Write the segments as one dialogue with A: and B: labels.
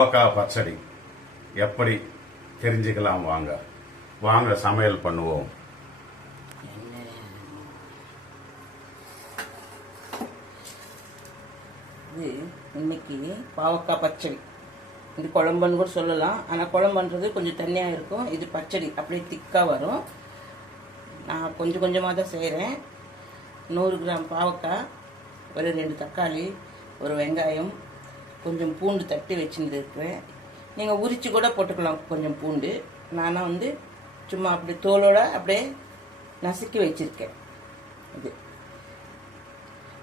A: பாவக்காய் பச்சடி. எப்படி தெரிஞ்சுக்கலாம் வாங்க. வாங்க சமையல் பண்ணுவோம்.
B: இது இன்னைக்கு பாவக்காய் பச்சடி. இது குழம்புன்னு கூட சொல்லலாம். ஆனால் குழம்புன்றது கொஞ்சம் தண்ணியாக இருக்கும். இது பச்சடி. அப்படியே திக்காக வரும். நான் கொஞ்சம் கொஞ்சமாக தான் செய்கிறேன் நூறு கிராம் பாவக்காய் ஒரு ரெண்டு தக்காளி ஒரு வெங்காயம் கொஞ்சம் பூண்டு தட்டி வச்சுருந்து இருக்கிறேன் நீங்கள் உரிச்சு கூட போட்டுக்கலாம் கொஞ்சம் பூண்டு. நானும் வந்து சும்மா அப்படி தோலோட அப்படியே நசுக்கி வச்சுருக்கேன். இது.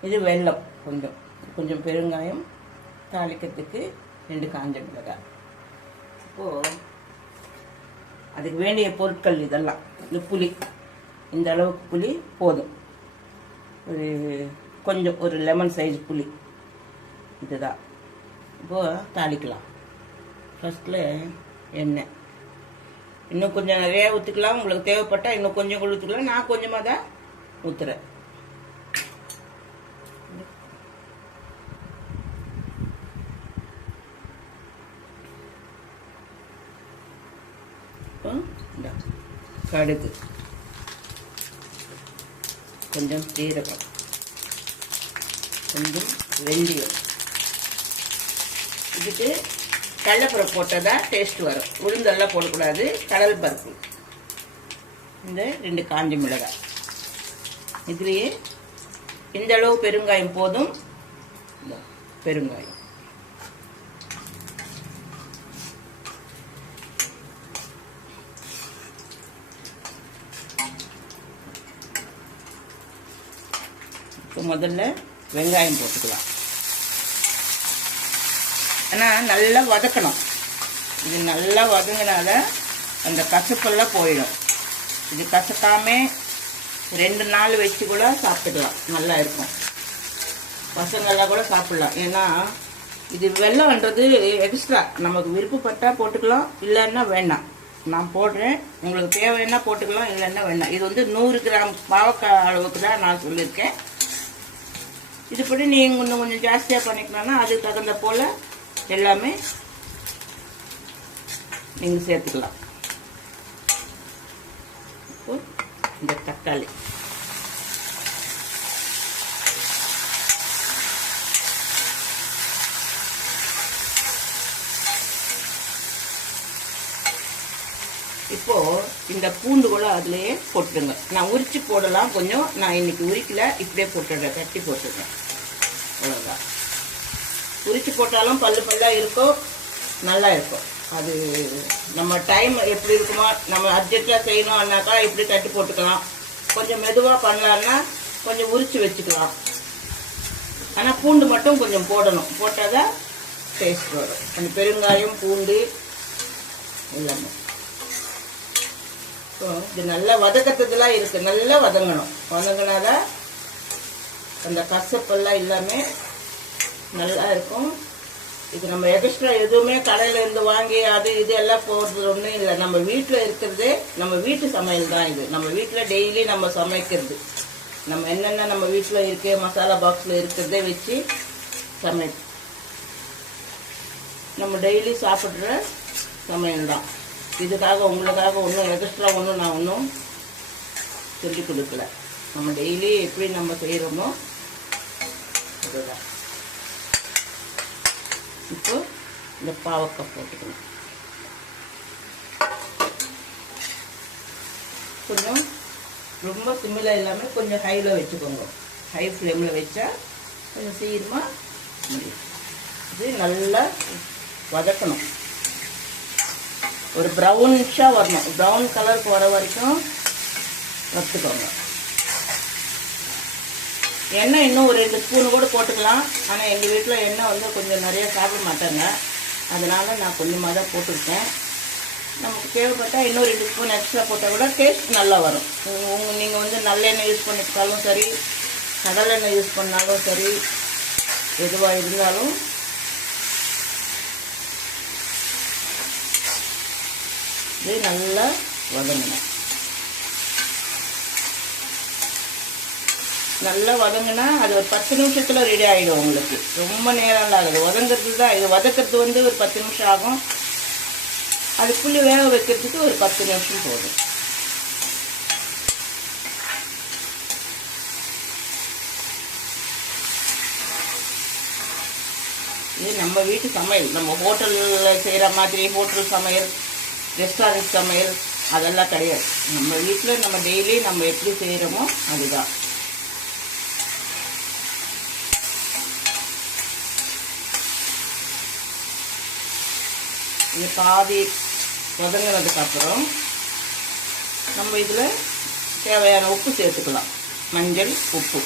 B: இது வெள்ளம் கொஞ்சம். கொஞ்சம் பெருங்காயம் தாளிக்கிறதுக்கு ரெண்டு காஞ்ச மிளகாய். இப்போது அதுக்கு வேண்டிய பொருட்கள் இதெல்லாம். இந்த புளி. இந்த அளவுக்கு புளி போதும். ஒரு கொஞ்சம் ஒரு லெமன் சைஸ் புளி. இதுதான். இப்போது தாளிக்கலாம். ஃபஸ்ட்டில் எண்ணெய். இன்னும் கொஞ்சம் நிறையா ஊற்றிக்கலாம் உங்களுக்கு தேவைப்பட்டால் இன்னும் கொஞ்சம் கூட ஊற்றிக்கலாம் நான் கொஞ்சமாக தான் ஊற்றுறேன் கடுகு. கொஞ்சம் சீரகம். கொஞ்சம் வெந்தயம். இதுக்கு கடலப்பருப்பு போட்டால் தான் டேஸ்ட் வரும். உளுந்தெல்லாம் போடக்கூடாது. கடல் பருப்பு. இந்த ரெண்டு காஞ்சி மிளகாய். இதுலேயே இந்த அளவு பெருங்காயம் போதும். பெருங்காயம். இப்போ முதல்ல வெங்காயம் போட்டுக்கலாம். ஆனால் நல்லா வதக்கணும். இது நல்லா வதங்கினால அந்த கசப்பெல்லாம் போயிடும். இது கசக்காம ரெண்டு நாள் வச்சு கூட சாப்பிட்டுக்கலாம். நல்லா இருக்கும். பசங்கள்லாம் கூட சாப்பிடலாம். ஏன்னா இது வெள்ளம்ன்றது எக்ஸ்ட்ரா நமக்கு விருப்பப்பட்டால் போட்டுக்கலாம் இல்லைன்னா வேண்டாம். நான் போடுறேன். உங்களுக்கு தேவைன்னா போட்டுக்கலாம் இல்லைன்னா வேண்டாம். இது வந்து நூறு கிராம் பாவக்காய் அளவுக்கு தான் நான் சொல்லியிருக்கேன். இதுபடி நீங்கள் இன்னும் கொஞ்சம் ஜாஸ்தியாக பண்ணிக்கலாம்னா அதுக்கு தகுந்த போல் எல்லாமே நீங்கள் சேர்த்துக்கலாம். இப்போ இந்த தக்காளி. இப்போ இந்த பூண்டு கூட அதுலயே போட்டுருங்க நான் உரிச்சு போடலாம். கொஞ்சம் நான் இன்னைக்கு உரிக்கல. இப்படியே போட்டுடுறேன். தட்டி போட்டுடுறேன். அவ்வளோதான் உரிச்சு போட்டாலும் பல்லு பல்லாக இருக்கும். நல்லா இருக்கும். அது நம்ம டைம் எப்படி இருக்குமோ நம்ம அர்ஜென்ட்டாக செய்யணும்னாக்கா இப்படி தட்டி போட்டுக்கலாம். கொஞ்சம் மெதுவாக பண்ணலான்னா கொஞ்சம் உரித்து வச்சுக்கலாம். ஆனால் பூண்டு மட்டும் கொஞ்சம் போடணும். போட்டால் தான் டேஸ்ட் வரும். அந்த பெருங்காயம் பூண்டு எல்லாமே. ஸோ இது நல்லா வதக்கத்துலாம் இருக்குது நல்லா வதங்கணும். வதங்கினாதான் அந்த கசப்பெல்லாம் எல்லாமே நல்லா இருக்கும் இது நம்ம எக்ஸ்ட்ரா எதுவுமே கடையில் இருந்து வாங்கி அது இது எல்லாம் போடுறது ஒன்றும் இல்லை. நம்ம வீட்டில் இருக்கிறதே நம்ம வீட்டு சமையல் தான் இது. நம்ம வீட்டில் டெய்லி நம்ம சமைக்கிறது. நம்ம என்னென்ன நம்ம வீட்டில் இருக்கு மசாலா பாக்ஸில் இருக்கிறதே வச்சு சமை நம்ம டெய்லி சாப்பிட்ற சமையல் தான். இதுக்காக உங்களுக்காக ஒன்றும் எக்ஸ்ட்ரா ஒன்றும் நான் ஒன்றும் சொல்லிக் கொடுக்கல. நம்ம டெய்லி எப்படி நம்ம செய்கிறோமோ அதுதான். இப்போ இந்த பாவக்காய் போட்டுக்கணும். கொஞ்சம் ரொம்ப சிம்மில் இல்லாமல் கொஞ்சம் ஹையில் வச்சுக்கோங்க. ஹை ஃப்ளேமில் வச்சா கொஞ்சம் சீக்கிரமாக முடியும். இது நல்லா வதக்கணும். ஒரு ப்ரௌனிஷாக வரணும். ப்ரௌன் கலருக்கு வர வரைக்கும் வறுத்துக்கோங்க. எண்ணெய் இன்னும் ஒரு ரெண்டு ஸ்பூனு கூட போட்டுக்கலாம். ஆனால் எங்கள் வீட்டில் எண்ணெய் வந்து கொஞ்சம் நிறைய சாப்பிட மாட்டாங்க. அதனால் நான் கொஞ்சமாக தான் போட்டிருக்கேன். நமக்கு தேவைப்பட்டால் இன்னும் ரெண்டு ஸ்பூன் எக்ஸ்ட்ரா போட்டால் கூட டேஸ்ட் நல்லா வரும். உங்கள் நீங்கள் வந்து நல்லெண்ணெய் யூஸ் பண்ணிக்கிட்டாலும் சரி கடலெண்ணெய் யூஸ் பண்ணாலும் சரி எதுவாக இருந்தாலும் இது நல்லா வதங்கணும். நல்லா வதங்கினா அது ஒரு பத்து நிமிஷத்தில் ரெடி ஆகிடும் உங்களுக்கு. ரொம்ப நேரம் ஆகுது. வதங்கிறது தான் இது வதக்கிறது வந்து ஒரு பத்து நிமிஷம் ஆகும். அது புளி வேக வைக்கிறதுக்கு ஒரு பத்து நிமிஷம் போதும். இது நம்ம வீட்டு சமையல். நம்ம ஹோட்டலில் செய்கிற மாதிரி ஹோட்டல் சமையல் ரெஸ்டாரண்ட் சமையல் அதெல்லாம் கிடையாது. நம்ம வீட்டில் நம்ம டெய்லி நம்ம எப்படி செய்கிறோமோ அதுதான். பாதி வதங்கினதுக்கப்புறம் நம்ம இதில் தேவையான உப்பு சேர்த்துக்கலாம். மஞ்சள் உப்பு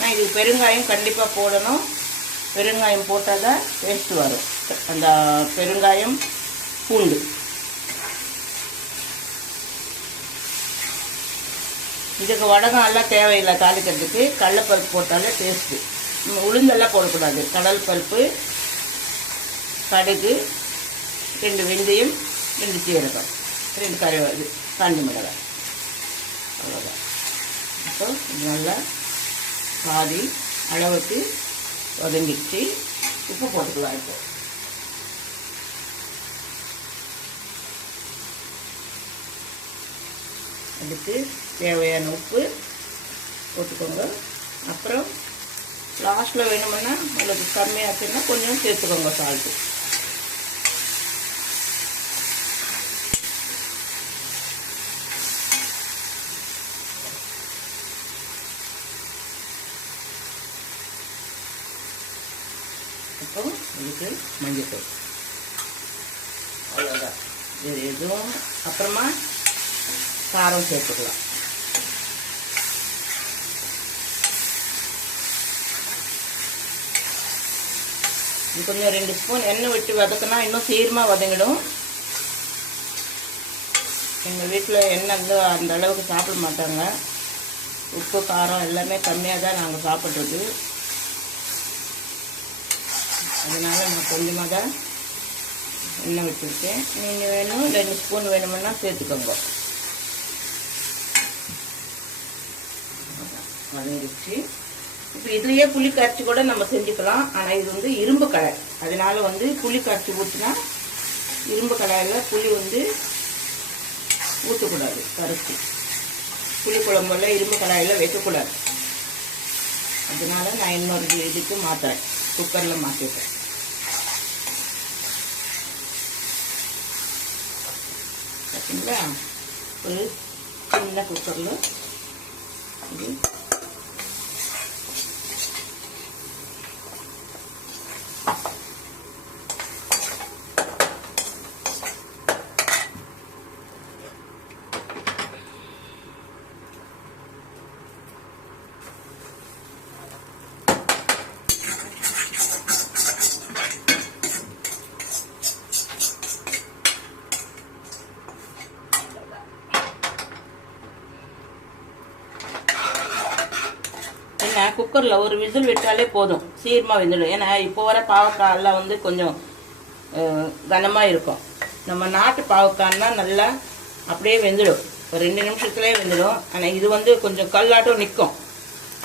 B: ஆனால் இது பெருங்காயம் கண்டிப்பாக போடணும். பெருங்காயம் போட்டால் தான் டேஸ்ட் வரும். அந்த பெருங்காயம் பூண்டு. இதுக்கு வடகம் எல்லாம் தேவையில்லை தாளிக்கிறதுக்கு. கடலைப்பருப்பு போட்டாலே டேஸ்ட்டு உளுந்தெல்லாம் போடக்கூடாது. கடல் பருப்பு கடுகு ரெண்டு வெந்தயம் ரெண்டு சீரகம் ரெண்டு கருவாடு காஞ்சி மிளகாய். அவ்வளோதான் அப்போ நல்லா பாதி அளவுக்கு ஒதுங்கிச்சு உப்பு போட்டுக்கலாம் இப்போ. அதுக்கு தேவையான உப்பு போட்டுக்கோங்க. அப்புறம் லாஸ்ட்டில் வேணுமுன்னா உங்களுக்கு கம்மியாச்சுன்னா கொஞ்சம் சேர்த்துக்கோங்க சால்ட்டு இப்போ இதுக்கு மஞ்சத்தூள். அவ்வளோதான் இது எதுவும் அப்புறமா காரம் சேர்த்துக்கலாம். கொஞ்சம் ரெண்டு ஸ்பூன் எண்ணெய் விட்டு வதக்கினா இன்னும் சீக்கிரமாக வதங்கிடும். எங்கள் வீட்டில் எண்ணெய் வந்து அந்த அளவுக்கு சாப்பிட மாட்டாங்க. உப்பு காரம் எல்லாமே கம்மியாக தான் நாங்கள் சாப்பிட்றது. அதனால் நான் கொஞ்சமாக தான் எண்ணெய் வச்சுருக்கேன் நீங்கள் வேணும் ரெண்டு ஸ்பூன் வேணுமுன்னா சேர்த்துக்கோங்க. வதங்கிடுச்சு. இப்போ இதுலேயே புளி கரைச்சி கூட நம்ம செஞ்சுக்கலாம். ஆனால் இது வந்து இரும்பு கலர். அதனால வந்து புளி கரைச்சி ஊற்றினா இரும்பு கடாயில் புளி வந்து ஊற்றக்கூடாது கரைச்சி புளி குழம்புல இரும்பு கடாயில் வைக்கக்கூடாது. அதனால நான் இன்னொரு இதுக்கு மாற்றுறேன் குக்கரில் மாற்றிட்டேன் பார்த்தீங்களா ஒரு சின்ன குக்கரில் இது என்ன குக்கரில் ஒரு விசில் விட்டாலே போதும். சீக்கிரமாக வெந்துடும். ஏன்னா இப்போ வர பாவக்காயெல்லாம் வந்து கொஞ்சம் கனமாக இருக்கும். நம்ம நாட்டு பாவக்காய்னா நல்லா அப்படியே வெந்துடும். ஒரு ரெண்டு நிமிஷத்துலேயே வெந்துடும். ஆனால் இது வந்து கொஞ்சம் கல்லாட்டம் நிற்கும்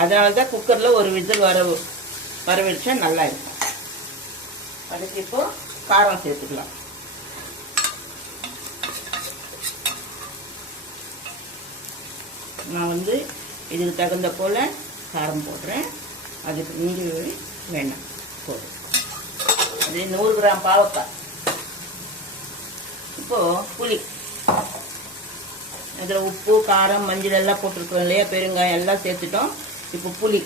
B: அதனால தான் குக்கரில் ஒரு விசில் வர வர வச்சா நல்லா இருக்கும். அதுக்கு இப்போ காரம் சேர்த்துக்கலாம். நான் வந்து இதுக்கு தகுந்த போல் காரம் போடுறேன். அதுக்கு மீறி வேணாம் போதும் அது நூறு கிராம் பாவக்காய். இப்போது புளி. அதில் உப்பு காரம் மஞ்சள் எல்லாம் போட்டிருக்கோம் இல்லையா பெருங்காயம் எல்லாம் சேர்த்துட்டோம். இப்போ புளி.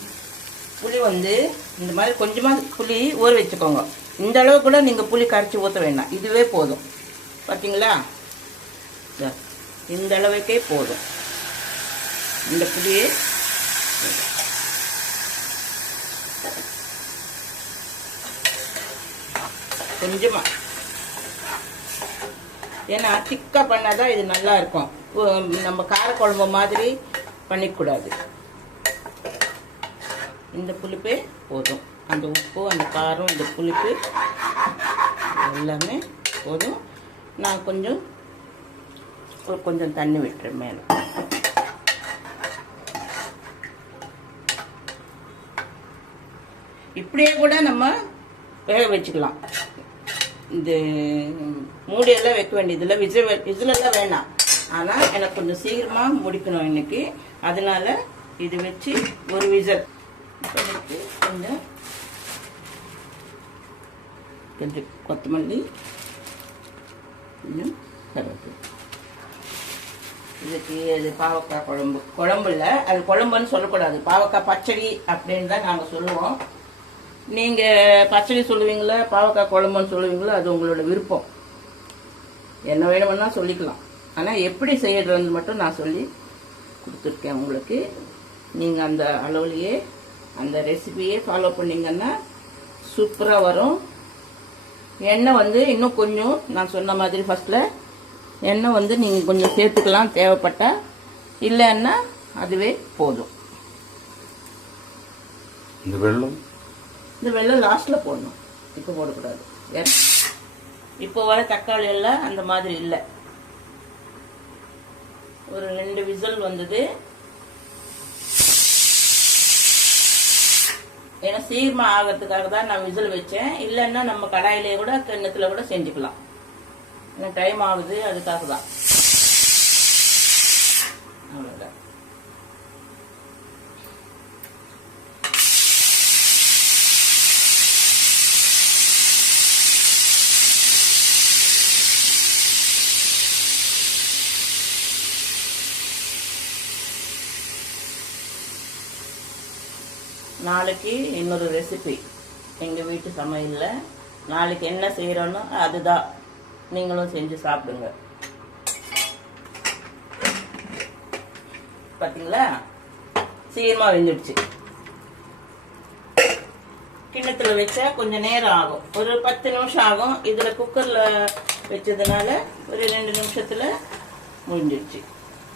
B: புளி வந்து இந்த மாதிரி கொஞ்சமாக புளி ஊற வச்சுக்கோங்க. இந்த அளவு கூட நீங்கள் புளி கரைச்சி ஊற்ற வேண்டாம் இதுவே போதும். பார்த்தீங்களா இந்த அளவுக்கே போதும். இந்த புளியே கொஞ்சமா. ஏன்னா திக்காக பண்ணாதான் இது நல்லா இருக்கும் நம்ம காரக்குழம்பு மாதிரி பண்ணிக்கூடாது. இந்த புளிப்பே போதும். அந்த உப்பு அந்த காரம் இந்த புளிப்பு எல்லாமே போதும். நான் கொஞ்சம் ஒரு கொஞ்சம் தண்ணி விட்டுறேன் மேலே. இப்படியே கூட நம்ம வேக வச்சுக்கலாம். இந்த மூடியெல்லாம் வைக்க வேண்டியதில்லை. விசில் எல்லாம் வேணாம். ஆனால் எனக்கு கொஞ்சம் சீக்கிரமாக முடிக்கணும் இன்னைக்கு. அதனால இது வச்சு ஒரு விசில் கொஞ்சம் கொஞ்சம் கொத்தமல்லி கொஞ்சம் கருவேப்பிலை. இதுக்கு இது பாவக்காய் குழம்பு. குழம்பு இல்லை அது குழம்புன்னு சொல்லக்கூடாது. பாவக்காய் பச்சடி அப்படின்னு தான் நாங்கள் சொல்லுவோம். நீங்கள் பச்சடி சொல்லுவீங்களா பாவக்காய் குழம்புன்னு சொல்லுவீங்களோ அது உங்களோட விருப்பம். என்ன வேணும்னா சொல்லிக்கலாம். ஆனால் எப்படி செய்யறதுன்னு மட்டும் நான் சொல்லி கொடுத்துருக்கேன் உங்களுக்கு. நீங்கள் அந்த அளவுலையே அந்த ரெசிபியே ஃபாலோ பண்ணிங்கன்னா சூப்பராக வரும். எண்ணெய் வந்து இன்னும் கொஞ்சம் நான் சொன்ன மாதிரி ஃபஸ்ட்டில் எண்ணெய் வந்து நீங்கள் கொஞ்சம் சேர்த்துக்கலாம் தேவைப்பட்டால் இல்லைன்னா அதுவே போதும்.
A: இந்த வெள்ளம்?
B: இந்த வெள்ளம் லாஸ்ட்டில் போடணும். இப்போ போடக்கூடாது. இப்போ வர தக்காளி எல்லாம் அந்த மாதிரி இல்லை. ஒரு ரெண்டு விசில் வந்தது. ஏன்னா சீக்கிரமாக ஆகிறதுக்காக தான் நான் விசில் வச்சேன். இல்லைன்னா நம்ம கடாயிலே கூட கிண்ணத்தில் கூட செஞ்சுக்கலாம். ஏன்னா டைம் ஆகுது அதுக்காக தான் அவ்வளோதான் நாளைக்கு இன்னொரு ரெசிபி எங்கள் வீட்டு சமையலில் நாளைக்கு என்ன செய்கிறோன்னு அதுதான். நீங்களும் செஞ்சு சாப்பிடுங்க. பார்த்தீங்களா சீக்கிரமாக வெந்துடுச்சு. கிண்ணத்தில் வச்சா கொஞ்சம் நேரம் ஆகும். ஒரு பத்து நிமிஷம் ஆகும். இதில் குக்கரில் வச்சதுனால ஒரு ரெண்டு நிமிஷத்தில் முடிஞ்சிடுச்சு.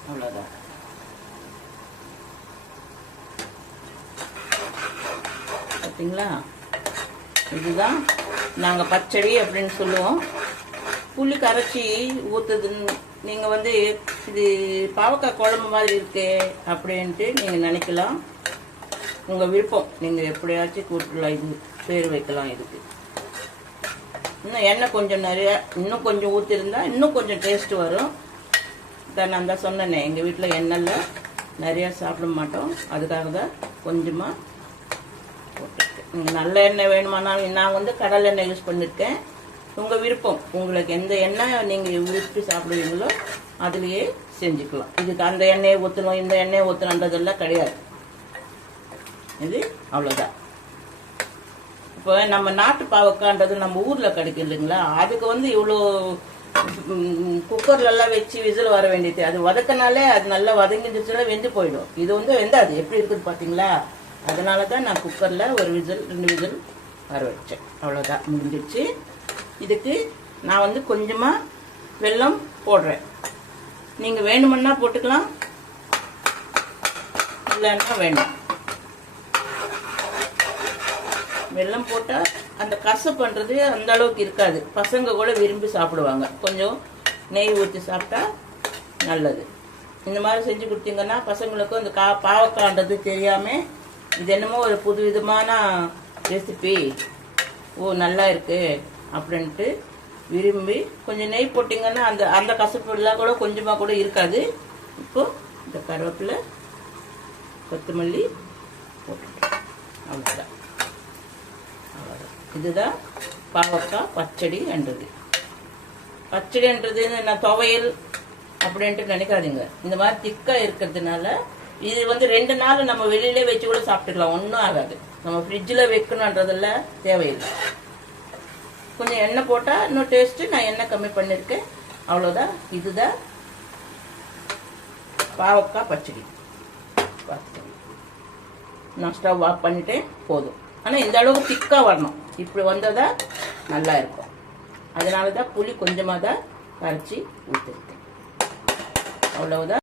B: அவ்வளோதான் பார்த்தீங்களா இதுதான். நாங்கள் பச்சடி அப்படின்னு சொல்லுவோம். புளி கரைச்சி ஊற்றுதுன்னு நீங்கள் வந்து இது பாவக்காய் குழம்பு மாதிரி இருக்கே அப்படின்ட்டு நீங்கள் நினைக்கலாம். உங்கள் விருப்பம். நீங்கள் எப்படியாச்சும் கூட்டலாம் இது பேர் வைக்கலாம் இதுக்கு. இன்னும் எண்ணெய் கொஞ்சம் நிறையா இன்னும் கொஞ்சம் ஊற்றிருந்தா இன்னும் கொஞ்சம் டேஸ்ட் வரும். தான் நான் தான் சொன்னேனே எங்கள் வீட்டில் எண்ணெயில் நிறையா சாப்பிட மாட்டோம். அதுக்காக தான் கொஞ்சமாக நல்ல எண்ணெய் வேணுமானாலும் நான் வந்து கடல் எண்ணெய் யூஸ் பண்ணியிருக்கேன் உங்கள் விருப்பம். உங்களுக்கு எந்த எண்ணெய் நீங்கள் விருப்பி சாப்பிடுவீங்களோ அதுலேயே செஞ்சுக்கலாம். இதுக்கு அந்த எண்ணெயை ஊற்றணும் இந்த எண்ணெயை ஊற்றணுன்றதெல்லாம் கிடையாது. இது அவ்வளோதான் இப்போ நம்ம நாட்டு பாவக்கான்றது நம்ம ஊரில் கிடைக்கும் இல்லைங்களா? அதுக்கு வந்து இவ்வளோ குக்கர்லலாம் வச்சு விசில் வர வேண்டியது. அது வதக்கினாலே அது நல்லா வதங்கிடுச்சுன்னா வெந்து போயிடும். இது வந்து வெந்தாது. எப்படி இருக்குது பார்த்தீங்களா அதனால தான் நான் குக்கரில் ஒரு விசில் ரெண்டு விசில் வர வச்சேன். அவ்வளோதான் முடிஞ்சிடுச்சு. இதுக்கு நான் வந்து கொஞ்சமாக வெல்லம் போடுறேன். நீங்கள் வேணுமுன்னா போட்டுக்கலாம். இல்லைன்னா வேண்டாம். வெல்லம் போட்டால் அந்த கசப்புன்றது அந்த அளவுக்கு இருக்காது. பசங்க கூட விரும்பி சாப்பிடுவாங்க. கொஞ்சம் நெய் ஊற்றி சாப்பிட்டா நல்லது. இந்த மாதிரி செஞ்சு கொடுத்தீங்கன்னா பசங்களுக்கும் இந்த கா பாவக்கான்றது தெரியாமல் இது என்னமோ ஒரு புது விதமான ரெசிபி ஓ நல்லா இருக்கு அப்படின்ட்டு விரும்பி கொஞ்சம் நெய் போட்டிங்கன்னா அந்த அந்த கசப்புலாம் கூட கொஞ்சமாக கூட இருக்காது. இப்போ இந்த கருவேப்பிலை கொத்தமல்லி போட்டுட்டேன் அவ்வளோதான் இதுதான் பாவக்காய் பச்சடி என்றது. பச்சடின்றது நான் துவையல் அப்படின்ட்டு நினைக்காதீங்க. இந்த மாதிரி திக்கா இருக்கிறதுனால இது வந்து ரெண்டு நாள் நம்ம வெளியிலே வச்சு கூட சாப்பிட்டுக்கலாம். ஒன்றும் ஆகாது. நம்ம ஃப்ரிட்ஜில் வைக்கணுன்றதெல்லாம் தேவையில்லை. கொஞ்சம் எண்ணெய் போட்டால் இன்னும் டேஸ்ட்டு நான் எண்ணெய் கம்மி பண்ணியிருக்கேன் அவ்வளோதான் இதுதான். பாவக்காய் பச்சடி. பார்த்துக்கோங்க நான் ஸ்டவ் ஆஃப் பண்ணிட்டேன். போதும். ஆனால் இந்த அளவுக்கு திக்காக வரணும். இப்படி வந்தால் தான் நல்லா இருக்கும். அதனால தான் புளி கொஞ்சமாக தான் கரைச்சி ஊற்றிருக்கேன் அவ்வளவுதான்.